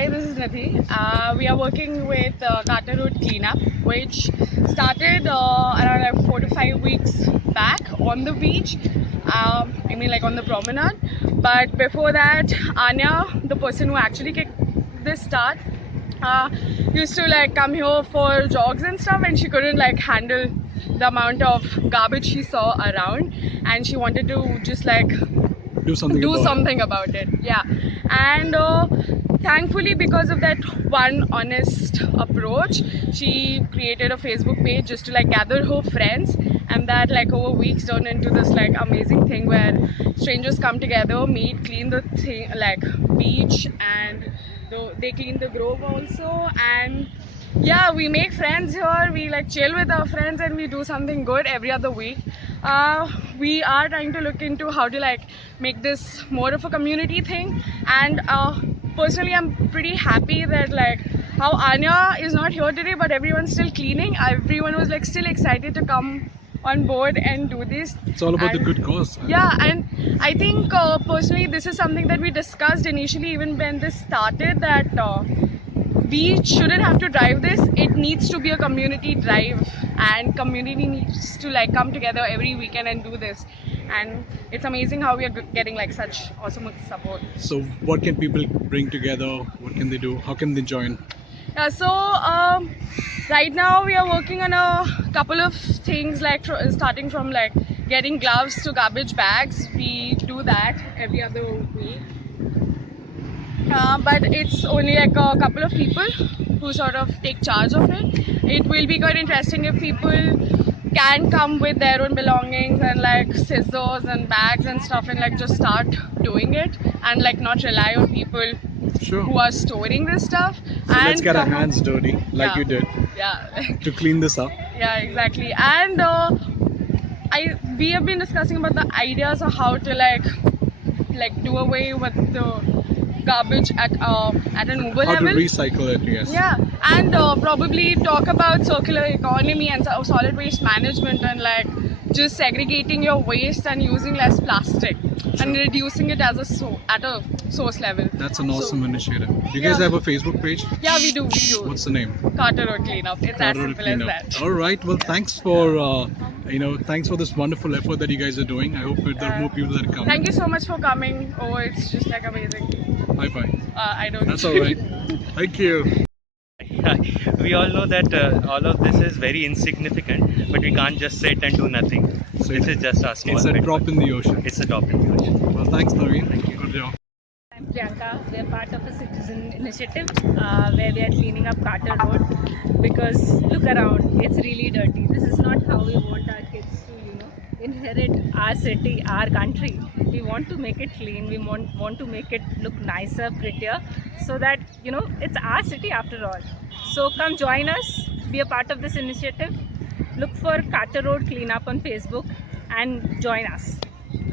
Hi, this is Nidhi. We are working with Carter Road Cleanup, which started around like 4 to 5 weeks back on the beach. Like on the promenade. But before that, Anya, the person who actually kicked this start, uh, used to like come here for jogs and stuff, and she couldn't like handle the amount of garbage she saw around, and she wanted to just like do something about it. Yeah, and thankfully, because of that one honest approach, she created a Facebook page just to like gather her friends, and that like over weeks turned into this like amazing thing where strangers come together, meet, clean the thing like beach, and they clean the grove also. And yeah, we make friends here, we like chill with our friends, and we do something good every other week. We are trying to look into how to like make this more of a community thing. And personally, I'm pretty happy that like how Anya is not here today, but everyone's still cleaning. Everyone was like still excited to come on board and do this. It's all about the And good cause. yeah, and I think personally this is something that we discussed initially even when this started, that we shouldn't have to drive this. It needs to be a community drive, and community needs to like come together every weekend and do this. And it's amazing how we are getting like such awesome support. So what can people bring together? What can they do? How can they join? Yeah, so right now we are working on a couple of things, like starting from like getting gloves to garbage bags. We do that every other week. But it's only like a couple of people who sort of take charge of it. It will be quite interesting if people can come with their own belongings and like scissors and bags and stuff, and like just start doing it, and like not rely on people Sure. who are storing this stuff. So and let's get our come up- hands dirty like Yeah. you did Yeah. to clean this up. Yeah, exactly. And we have been discussing about the ideas of how to like do away with the garbage at an Uber How to level. recycle it, yes. Yeah, and probably talk about circular economy and solid waste management, and like just segregating your waste and using less plastic and reducing it as at a source level. That's an So- awesome initiative. Do you guys Yeah. have a Facebook page? Yeah, we do. We do. What's the name? Carter Road Cleanup. It's as Carter Road simple Cleanup. as that. All right. Well, thanks for thanks for this wonderful effort that you guys are doing. I hope there are more people that come. Thank you so much for coming. Oh, it's just like amazing. High five. I don't. That's all right. Thank you. We all know that all of this is very insignificant, but we can't just sit and do nothing. So This is just our small It's a bit. drop in the ocean. It's a drop in the ocean. Well, thanks, Naveen. Thank you. Good job. I'm Priyanka. We are part of a citizen initiative where we are cleaning up Carter Road, because look around, it's really dirty. This is not how we want our kids to, inherit our city, our country. We want to make it clean. We want to make it look nicer, prettier, so that, it's our city after all. So come join us, be a part of this initiative. Look for Carter Road Cleanup on Facebook and join us.